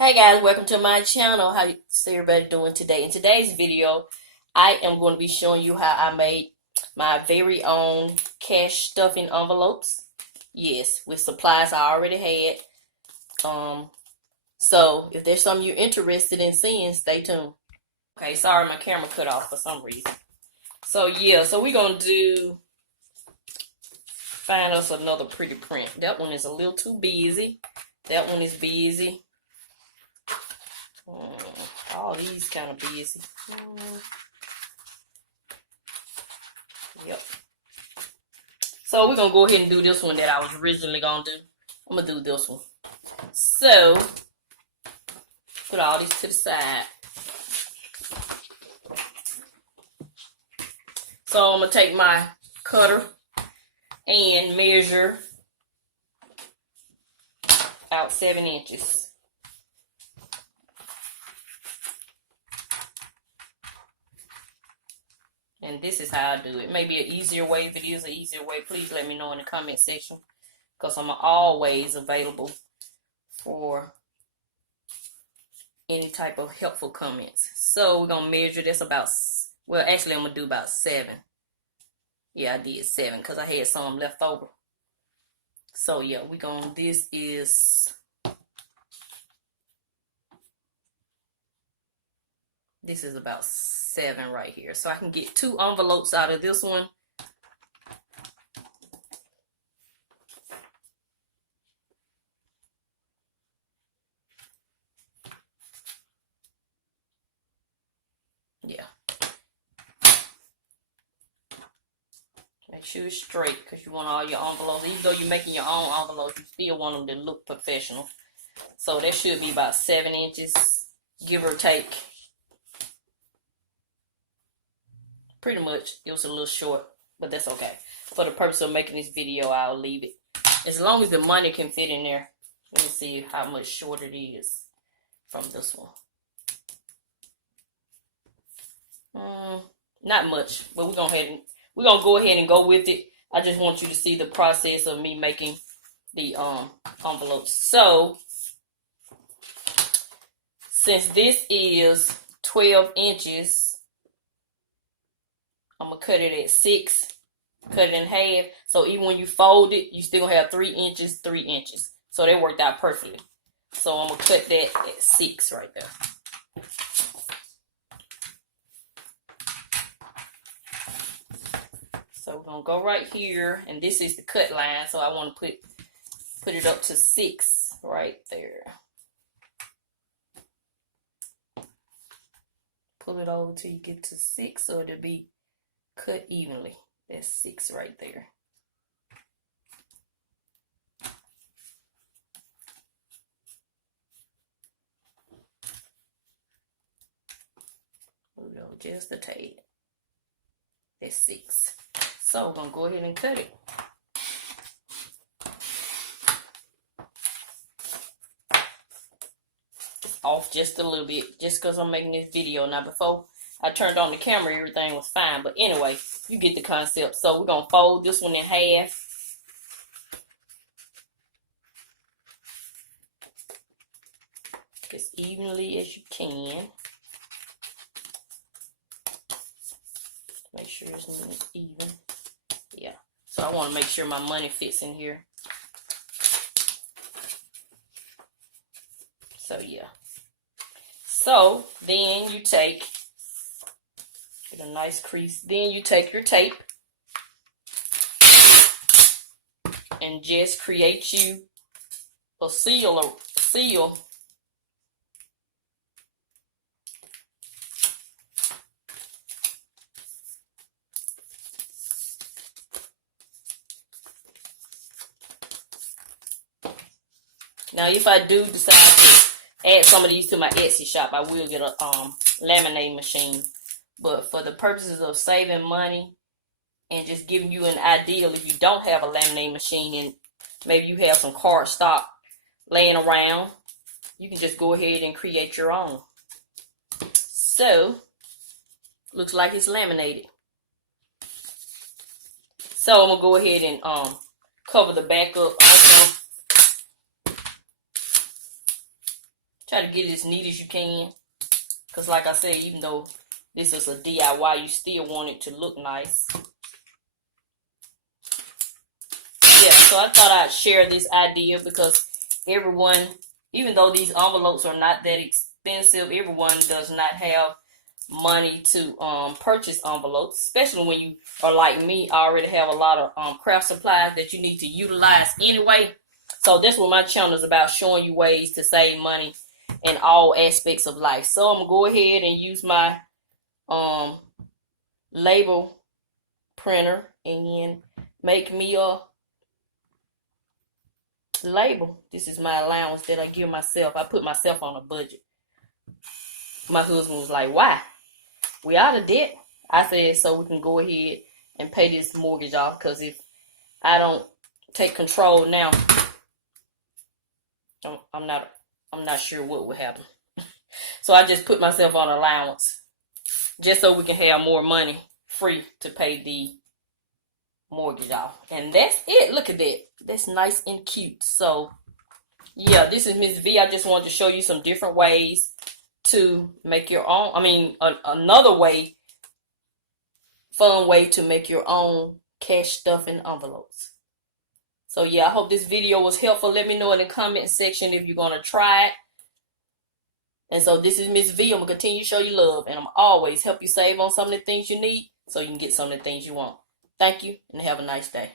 Hey guys, welcome to my channel. How is everybody doing today? In today's video, I am going to be showing you how I made my very own cash stuffing envelopes. Yes, with supplies I already had. So if there's something you're interested in seeing, stay tuned. Okay, sorry my camera cut off for some reason. So yeah, so we're going to find us another pretty print. That one is a little too busy. That one is busy. All these kind of busy. Yep. So we're going to go ahead and do this one that I was originally going to do. I'm going to do this one. So, put all these to the side. So I'm going to take my cutter and measure out 7 inches. And this is how I do it. Maybe an easier way. If it is an easier way, please let me know in the comment section. Because I'm always available for any type of helpful comments. So we're going to measure this about, well, actually I'm going to do about 7. Yeah, I did 7 because I had some left over. So yeah, we're going to, this is about 7 right here. So I can get 2 envelopes out of this one. Yeah. Make sure it's straight because you want all your envelopes. Even though you're making your own envelopes, you still want them to look professional. So that should be about 7 inches, give or take. Pretty much, it was a little short, but that's okay. For the purpose of making this video, I'll leave it. As long as the money can fit in there. Let me see how much short it is from this one. Not much, but we're gonna go ahead and go with it. I just want you to see the process of me making the envelopes. So, since this is 12 inches, I'm going to cut it at 6, cut it in half. So even when you fold it, you still have 3 inches, 3 inches. So that worked out perfectly. So I'm going to cut that at 6 right there. So we're going to go right here. And this is the cut line. So I want to put it up to 6 right there. Pull it over till you get to 6 so it'll be cut evenly. That's 6 right there. Move it over just a tad. That's 6. So we're gonna go ahead and cut it. It's off just a little bit, just because I'm making this video. Now before I turned on the camera, everything was fine. But anyway, you get the concept. So we're going to fold this one in half. As evenly as you can. Make sure it's even. Yeah. So I want to make sure my money fits in here. So yeah. So then you take a nice crease. Then you take your tape and just create you a seal. Now, if I do decide to add some of these to my Etsy shop, I will get a laminating machine. But for the purposes of saving money and just giving you an idea, if you don't have a laminating machine and maybe you have some cardstock laying around, you can just go ahead and create your own. So, looks like it's laminated. So I'm going to go ahead and cover the back up also. Try to get it as neat as you can. Because like I said, even though this is a DIY, you still want it to look nice. Yeah, so I thought I'd share this idea because everyone, even though these envelopes are not that expensive, everyone does not have money to purchase envelopes, especially when you are like me, I already have a lot of craft supplies that you need to utilize anyway. So that's what my channel is about, showing you ways to save money in all aspects of life. So I'm gonna go ahead and use my label printer and make me a label. This is my allowance that I give myself. I put myself on a budget. My husband was like, why? We out of debt. I said, so we can go ahead and pay this mortgage off, because if I don't take control now, I'm not sure what will happen. So I just put myself on allowance just so we can have more money free to pay the mortgage off. And that's it. Look at that. That's nice and cute. So yeah, this is Mrs Vee. I just wanted to show you some different ways to make your own. Another way, fun way to make your own cash stuffing envelopes. So yeah, I hope this video was helpful. Let me know in the comment section if you're going to try it. And so this is Mrs Vee. I'm going to continue to show you love. And I'm always help you save on some of the things you need so you can get some of the things you want. Thank you and have a nice day.